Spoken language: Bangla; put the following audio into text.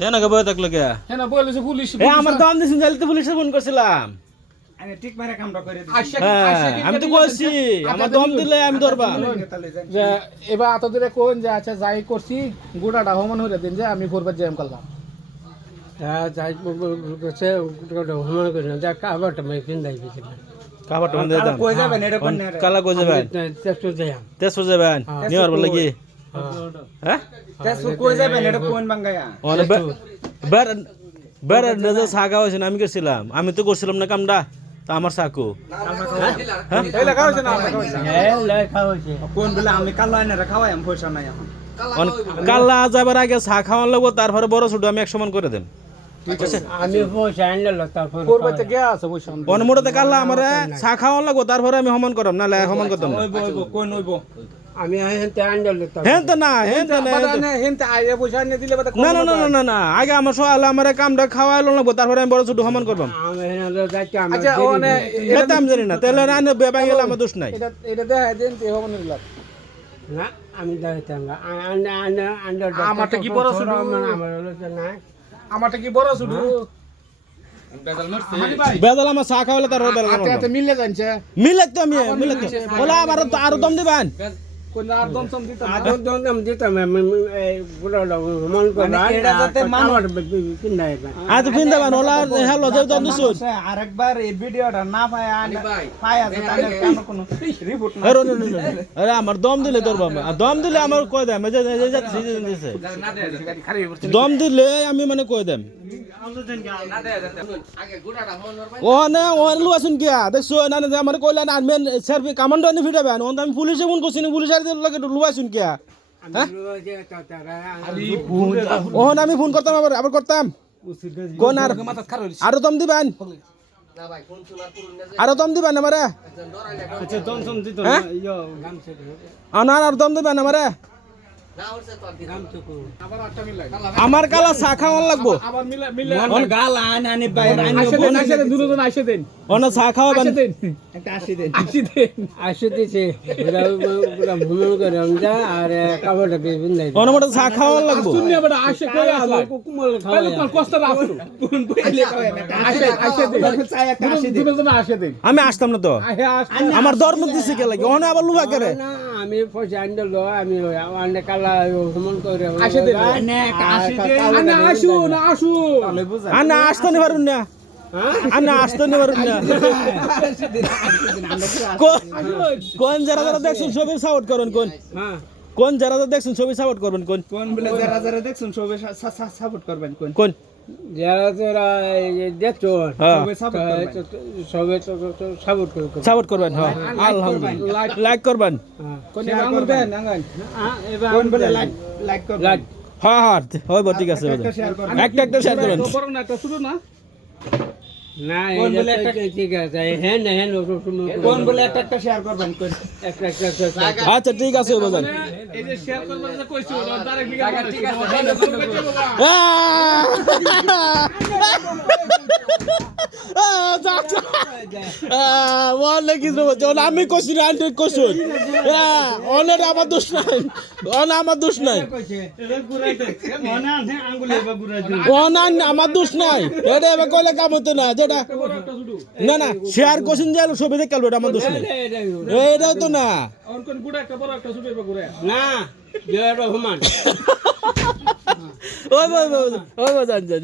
এ না বয়ে থাকল কে হ্যাঁ না বলেছে পুলিশ এ আমার দাম দিছেন তাহলে তো পুলিশে ফোন করছিলাম। আমি ঠিক মারে কামটা করে দিই আইসা হ্যাঁ আমি তো কইছি আমার দম দিলে আমি যাই। যে এবার এত দূরে কোন যে আচ্ছা যাই করছি গোটাটা হমন হইলে দিন যে আমি করবার যাই কালকাম যাই করে না। দাম কই যাবেন? এটা কোন কালা কই যাবেন? তেজ যাবেন নিয়ার বলে কি? হ্যাঁ? আমি করছিলাম আমি তো করছিলাম না কামটা তা আমার সাকু হ্যাঁ? এখন। কাল্লা যাবার আগে চা খাওয়ান লাগবো তারপরে বড় ছোট আমি এক সমান করে দেন। আমি পয়সা আনল তারপর করবার তো গিয়া আছে বসে অন মোড়তে কাল্লা আমার চা খাওয়ান লাগবো তারপরে আমি সমান করাম না। সমান করতাম আমি হেনতে আনল হেন তো না হেন তো না হেন তো- বাদানে হেনতে আইয়া পয়সা নিয়ে দিলে বাদা না না না না, না না আগে আমার সকালে আমার কামটা খাওয়াইলো লাগবো তারপরে আমি বড় ছোট সমান করবাম। আমি হেন যাইতে আমি আচ্ছা ওনে এটা আমি জানি না তাহলে আইনে বেবাই গেলে আমার দোষ নাই। এটা এটা দেখা দেন তে হমন হইলা না আমি যাইতাম না। আন্ডার আমারটা কি বড় শুধু? আমার হলো না আমারটা কি বড় শুধু বেদাল আমার চা খাওয়াইলে তারপরে বেলা হাতে হাতে মিললে জানছে মিলে তো আমি মিলে তো বলে আমার তো আরও দম দিবান। মন মানে হ্যাঁ আরেকবার এই ভিডিওটা না পায় আমার দম দিলে ধরবাম আর দম দিলে আমার কই দেম এই যে এই যে যাচ্ছি, এই যে দিছে। দম দিলে আমি মানে কই দেম ও না ও লুয়াছুন কিয়া দেখছ? না না আমার কইলা না মেন কামান্ডো নি ফিটাবেন ওন আমি পুলিশে ফোন করছি পুলিশের লাগে লুয়াছুন কিয়া হ্যাঁ? ওহন আমি ফোন করতাম আবার আবার করতাম। কোন আর আরও দম দিবেন? আরও দম দিবেন আমারে? আচ্ছা দম সম দিত হ্যাঁ? আর দম দিবেন আমারে? আমার কালা চা খাওয়ান লাগবো? আবার মিলে মিলে গাল আন আনি বাইরে আনি আইসা দেন দুজন আইসা দেন। ওনা চা খাওয়াবেন? আইসা দেন। একটা আসি দেন। আইসা দেন। আসে দিছে। পুরা পুরা ভ্রমণ করে আমরা আর কাপড়টা বেবিন নাই ওনা মোটা চা খাওয়ান লাগবো? শুনিয়া বড় আইসা কই আসলা কুমল তাহলে খাওয়া তোর কষ্ট রাখো কোন বইলে কয় একটা আইসা আইসা দেন চাই একটা আসি দেন। দুজন আইসা দেন। আমি আসতাম না তো। আমার ধর্ম দিছে কে লাগে? ওনা আবার লুয়া করে। না আমি পয়সা আনল আমি আন্ডে কালা ভ্রমণ করে আসে দে। আনে একটা আসি দেন আনা আসু না। আসু আসতে নি পারুন না। আনা আসতে নি পারুন না। আসি দেন আসি দেন আমরা কি আসি কোন- যারা যারা দেখছেন ছবি সাপোর্ট করুন কোন? হ্যাঁ। কোন যারা যারা দেখছেন ছবি সাপোর্ট করবেন কোন? কোন বলে যারা যারা দেখছেন সবে সাপোর্ট করবেন কোন? কোন? যারা তোরা দেখছ হ্যাঁ। সবে সাপোর্ট করবেন। সাপোর্ট করবেন। হ্যাঁ। আলহামদুলিল্লাহ। লাইক করবেন। হ্যাঁ। হ্যাঁ হ্যাঁ হইব ঠিক আছে একটা শেয়ার একটা একটা শেয়ার করবেন। না একটা ছোট না? না কোন বলে একটা- ঠিক আছে হ্যাঁ না হ্যাঁ কোন বলে একটা একটা শেয়ার করবেন একটা একটা একটা আচ্ছা ঠিক আছে হইব এই যে শেয়ার করবার যে কইছো ডাইরেক্ট বিঘা ঠিক আমি কইছি না আন্টি কইছুন অনেক আমার দোষ নাই অনে আমার দোষ নাই অনান আমার দোষ নাই এটা এবার কইলে কাম হতো না যেটা না না শেয়ার করছেন যে ছবি দেখে এটা আমার দোষ নাই এইটাও তো না ওই ওই ওই ওই জান জান